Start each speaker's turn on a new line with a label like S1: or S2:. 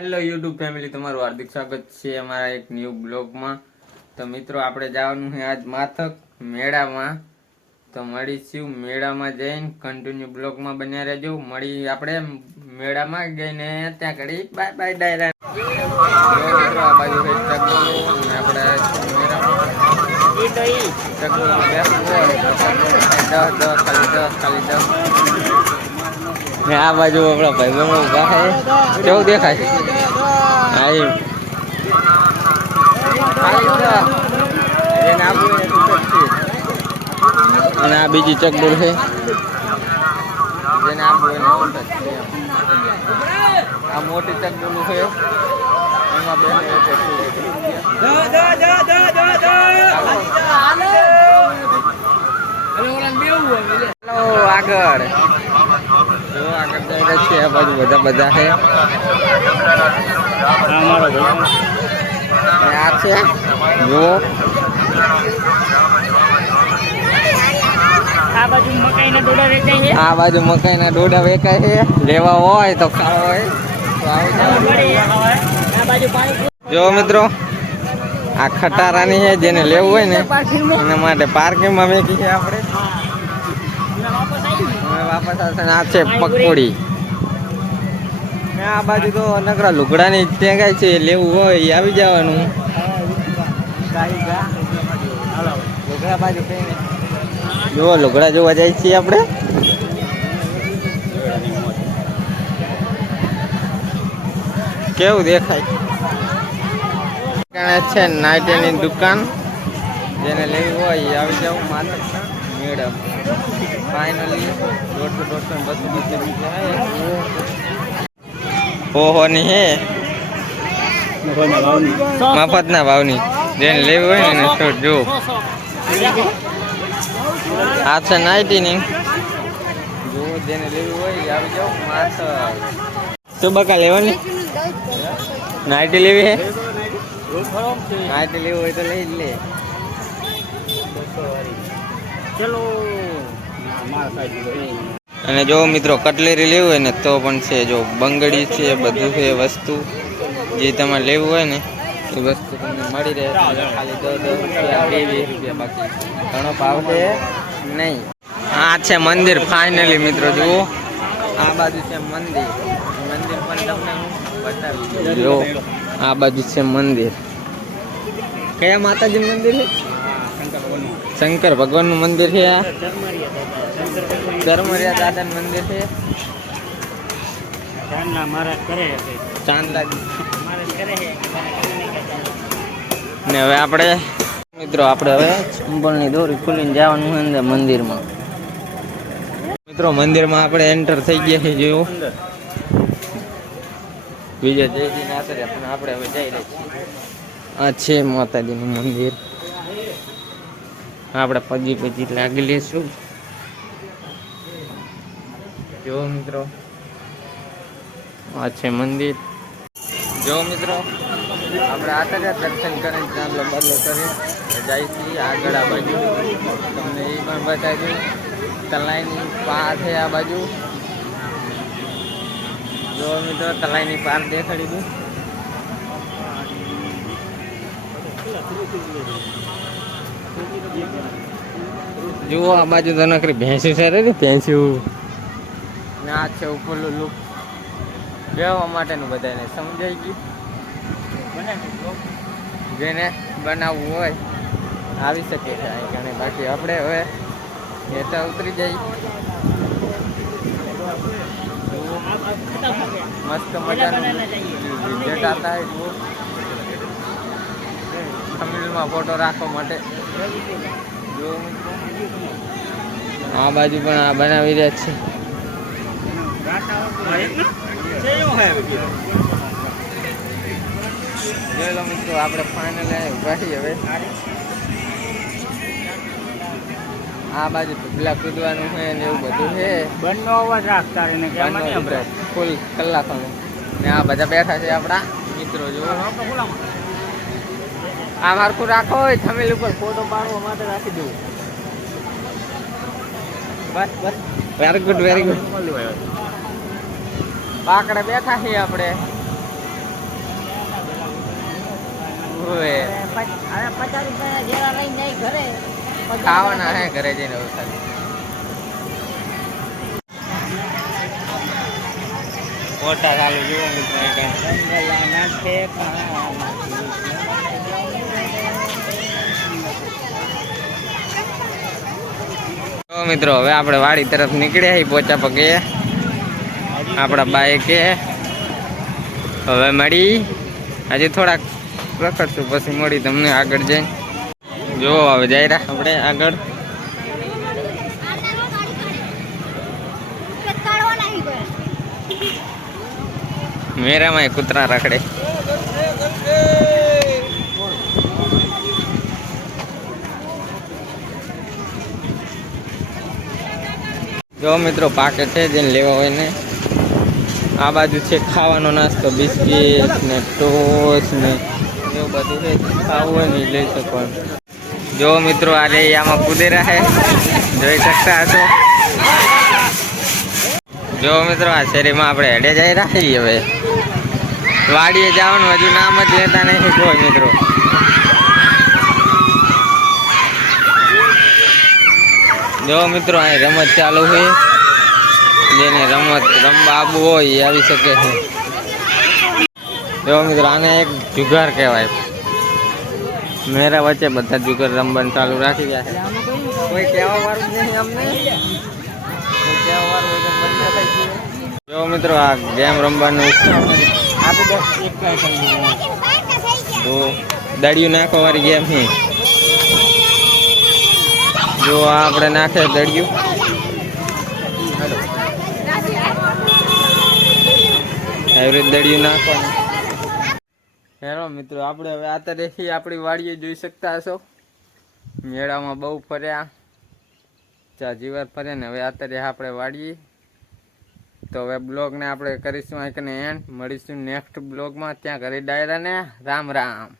S1: Hello YouTube family તમારું હાર્દિક સ્વાગત છે અમારા એક ન્યૂ બ્લોગમાં તો મિત્રો આપણે જવાનું છે આજ માથક મેળામાં. તો મળીશું મેળામાં જઈને કન્ટિન્યુ બ્લોગમાં બન્યા રહેજો. મળી આપણે મેળામાં ગઈને ત્યાં કરી બાય બાય ડાયરા. આ બાજુ આપણે મેળામાં ચકલું બેસવું હોય તો ચકલું દસ દસ ખાલી દસ ખાલી દસ. ને આ બાજુ આપણા ભાઈ બહેનો ઊભા છે. કેવું દેખાય? છે. અને આ બીજી ચકડોળ છે. જેને. આ મોટી ચકડોળ છે. એમાં આગળ. આગળ જઈ રહ્યા છે આ બાજુ બધા બધા છે. આ છે. જો
S2: આ બાજુ મકાઈના ડોડા વેચાય છે.
S1: આ બાજુ મકાઈના ડોડા વેચાય છે. લેવા હોય તો ખાવા હોય. તો આવી. જાઓ.
S2: આ બાજુ પાણી
S1: જો મિત્રો. આ ખટારાની છે જેને લેવું હોય ને એના માટે પાર્કિંગમાં મેકી છે આપણે પકોડી. આ બાજુ તો નકરા લુગડાની ટેંગાય છે, લેવું હોય આવી જવાનું. લુગડા બાજુ કઈ નહીં જો, લુગડા જોવા જાય છીએ આપણે. કેવું દેખાય? છે નાઇટીની દુકાન. જેને લેવી હોય આવી જાવ માથકના મેડમ. ફાઇનલી દોઢસો દોઢસો ને બસો બસો રૂપિયા ઓહોની હે મફતના ભાવની. જેને લેવી હોય ને શોધ જો આ છે નાઇટીની જો જેને લેવી હોય આવી જાવ માથક તો બકા લેવાની? નાઇટી લેવી હે? નાઇટી લેવી હોય તો લઈ જ લે. અને જો મિત્રો કટલેરી લેવું હોય ને તો પણ છે જો બંગડી છે બધું છે વસ્તુ જે તમારે લેવું હોય ને એ વસ્તુ તમને મળી રહે. ખાલી દસ દસ રૂપિયા બે વીસ રૂપિયા બાકી ઘણો ભાવ છે? નહીં. આ છે મંદિર ફાઇનલી મિત્રો જુઓ. આ બાજુ છે મંદિર. મંદિર પણ તમને હું બતાવી જો આ બાજુ છે મંદિર. કયા માતાજી મંદિર છે? શંકર ભગવાનનું મંદિર છે આ. ધર્મરિયા દાદાનું મંદિર છે.
S2: મહારાજ કરે
S1: ચાંદલા.
S2: છે.
S1: ને હવે આપણે મિત્રો આપણે હવે ચંપલની દોરી ખોલીને જવાનું છે અંદર મંદિરમાં. મિત્રો મંદિરમાં આપણે એન્ટર થઈ ગયા છીએ જોયું? વિજય જયજીને આશરે પણ આપણે હવે જઈ રહ્યા છીએ. આ છે માતાજીનું મંદિર. આપણે પજી પજી લાગી લેશું. જો મિત્રો. આ છે મંદિર. જો મિત્રો આપણે આતા જ દર્શન કરીને ત્યાં બદલો કરી જાય છીએ આગળ આ બાજુ. તમને એ પણ બતાવી તલાઈની પાર છે આ બાજુ. જો મિત્રો તલાઈની પાર દેખાડી દઉં. જુઓ આ બાજુ તો નકરી ભેંસી છે રે ભેંસી ના છે ઉપરનું લુક બેવા માટેનું બધાને સમજાઈ ગયું. જેને બનાવવું હોય આવી શકે છે અહીં બાકી આપણે હવે નેતા ઉતરી જાય મસ્ત મજાનું વિઝિટ આતા હોય તમિલમાં ફોટો રાખવા માટે. આ બાજુ પણ આ બનાવી રહ્યા છે. મિત્રો આપણે ફાઇનલ ઊભા હવે. આ બાજુ પેલા કૂદવાનું છે ને એવું બધું છે.
S2: બંને અવાજ રાખતા રહીને.
S1: ફૂલ કલાકોનું. ને આ બધા બેઠા છે આપણા મિત્રો જો આ મારખું રાખો થમેલ ઉપર ફોટો પાડવા માટે રાખી દઉં. બસ બસ. વેરી ગુડ વેરી ગુડ બાકડે બેઠા છીએ આપણે. ખાવાના હે ઘરે જઈને વરસાદ ફોટા ચાલુ જુઓ મિત્રો મિત્રો, હવે આપણે વાડી તરફ નીકળ્યા પોચા પગે. આપણા બાઈકે હવે મળી. આજે થોડાક રખડશું, પછી મળી તમને આગળ જઈને. જો હવે જઈ રહ્યા આપણે આગળ. મેરામાં કૂતરા રખડે. જો મિત્રો પાકે છે, જેને લેવા હોય ને. આ બાજુ છે ખાવાનો નાસ્તો, બિસ્કિટ ને ટોસ ને એવું બધું છે. ખાવું હોય ને લઈ શકો જો મિત્રો, આ રે આમાં કુદેરા છે જોઈ શકતા હશો. જો મિત્રો, આ શેરીમાં આપણે હેડે જઈ રાખીએ હવે. વાડીએ જવાનું, હજુ નામ જ લેતા નહીં કોઈ મિત્રો. જો મિત્રો અહીં રમત ચાલુ છે. જેને રમત રમવા આવવું હોય એ આવી શકે છે. જો મિત્રો આને એક જુગાર કહેવાય. મેરા વચ્ચે બધા જુગાર રમવાનું ચાલુ રાખી ગયા છે. કોઈ કહેવા વાળું નહીં અમને. હોય. જો મિત્રો આ ગેમ રમવાનું તો દડિયું નાખવા વાળી ગેમ છે. જો આ આપણે નાખે દડિયું એવી રીતે દડિયું નાખવાનું. હેલો મિત્રો, આપણે હવે અત્યારે આપણી વાડીએ જોઈ શકતા હશો. મેળામાં બહુ ફર્યા. ચા વાર ફર્યા ને હવે અત્યારે આપણે વાડીએ. તો હવે બ્લોગને આપણે કરીશું એકને એન્ડ મળીશું નેક્સ્ટ બ્લોગમાં. ત્યાં ઘરે ડાયરા ને રામ રામ.